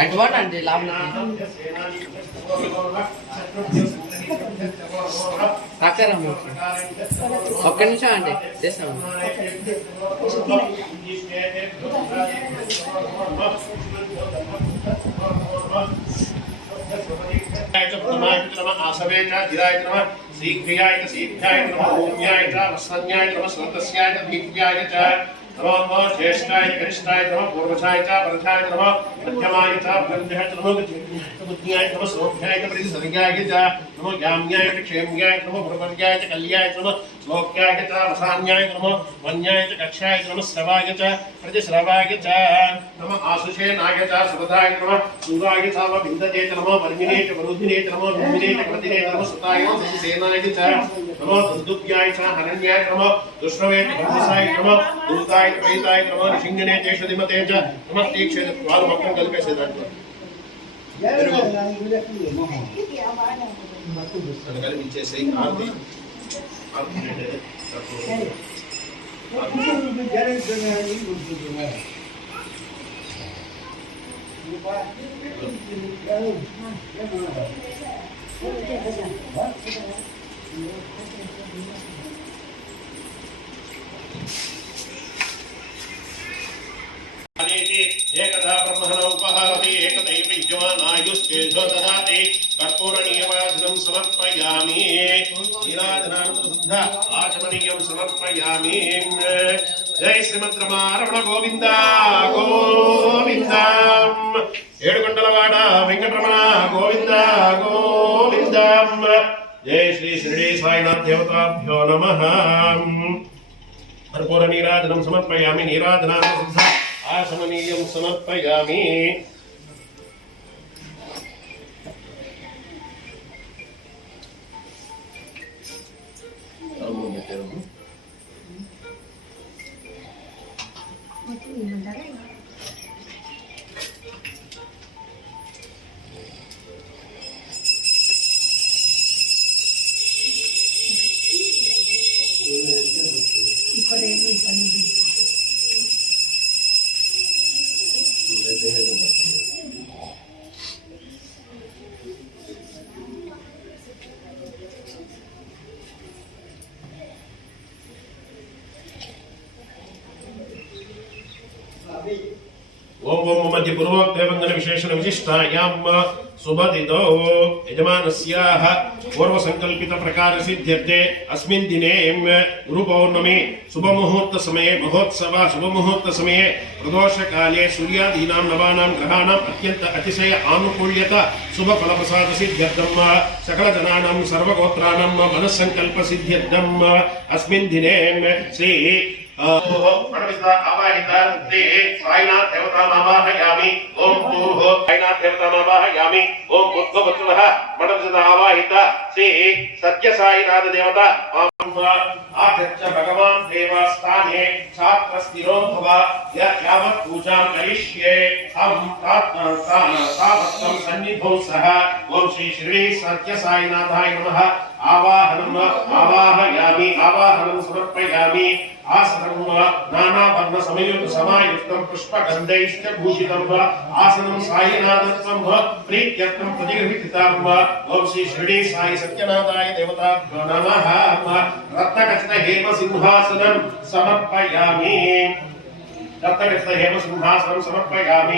అటువంటి అండి లాభం కాకరమ్మ ఒక్క నిమిషం అండి చేస్తాము. आसवे शीघ्रियाय शीघ्राय भूम्याय वस्त्रन्याय स्वर्तस्याय दीप्याय नमो ज्येष्ठाय कनिष्ठाय पूर्वजाय परथाय मध्यमाय ब्रह्मण्य बुद्ध्याय श्लोभ्याय परिसर्गाय नमो याम्याय क्षेम्याय भ्रवर्याय कल्याय श्लोक्याय वसान्याय वन्याय कक्षाय श्रवाय प्रतिश्रवाय नम आशुषेनाय सुभदाय सूराय विन्दते नमो वर्मिने वरुधिने नमो भूमिने कृतिने सुताय सेनाय नमो दुर्दुभ्याय हरण्याय नमो दुष्टवे भूमिसाय नमो दूताय प्रेताय नमो ऋषिंगने तेषदिमते च नमस्ते क्षेत्र वाल మొత్తం కలిపేసేదాన్ని కలిపించేసి ఆర్తి एकदा ब्रह्मण उपहरति एकदैव यजमानायुश्चेषो ददाति कर्पूरनीयवासनं समर्पयामि नीराजनानन्दशुद्ध आचमनीयं समर्पयामि जय श्रीमद्रमारमण गोविंद गोविंद ఏడుకొండలవాడ వెంకటరమణ గోవింద గోవింద జయ శ్రీ షిరిడి సాయినాథ్ దేవతాభ్యో నమః कर्पूर नीराजनं समर्पयामि नीराजनानन्दशुद्ध आचमनीयं समर्पयामि ओम ओम मध्य पूर्वोक्त मंगल विशेषण विशिष्टायां सुबदितो यजमानस्याः पूर्व संकल्पित प्रकार सिद्ध्यर्थे अस्मिन् दिने गुरु पौर्णमी शुभ मुहूर्त समये महोत्सव शुभ मुहूर्त समये प्रदोष काले सूर्यादीनां नवानां ग्रहाणां अत्यंत अतिशय आनुकूल्यता शुभ फल प्रसाद सिद्ध्यर्थं सकल जनानां सर्वगोत्राणां मनस्संकल्प सिद्ध्यर्थं अस्मिन् दिने श्री आवाहिता साईनाथ देवतामावाहयामि ओम भूः साईनाथ देवतामावाहयामि ओम बुद्धवत्सलः मठस्य आवाहिता श्री सत्य साईनाथ देवता आगच्छ भगवान् देवस्थाने छात्रस्थिरो भव यावत् पूजां करिष्ये अहं तावत्तं सन्निधौ सह ओम श्री श्री सत्य साईनाथाय नमः आवाहनम् आवाहयामि आवाहनं समर्पयामि आसनं नानावर्ण समायुक्तं पुष्पगन्धैश्च भूषितं आसनं साईनाथत्वं प्रीत्यर्थं प्रतिगृहीतं ओम श्री शिरडी साई सत्यनाथाय देवताभ्यो नमः रत्नखचित हेम सिंहासनं समर्पयामि रत्नखचित हेम सिंहासनं समर्पयामि।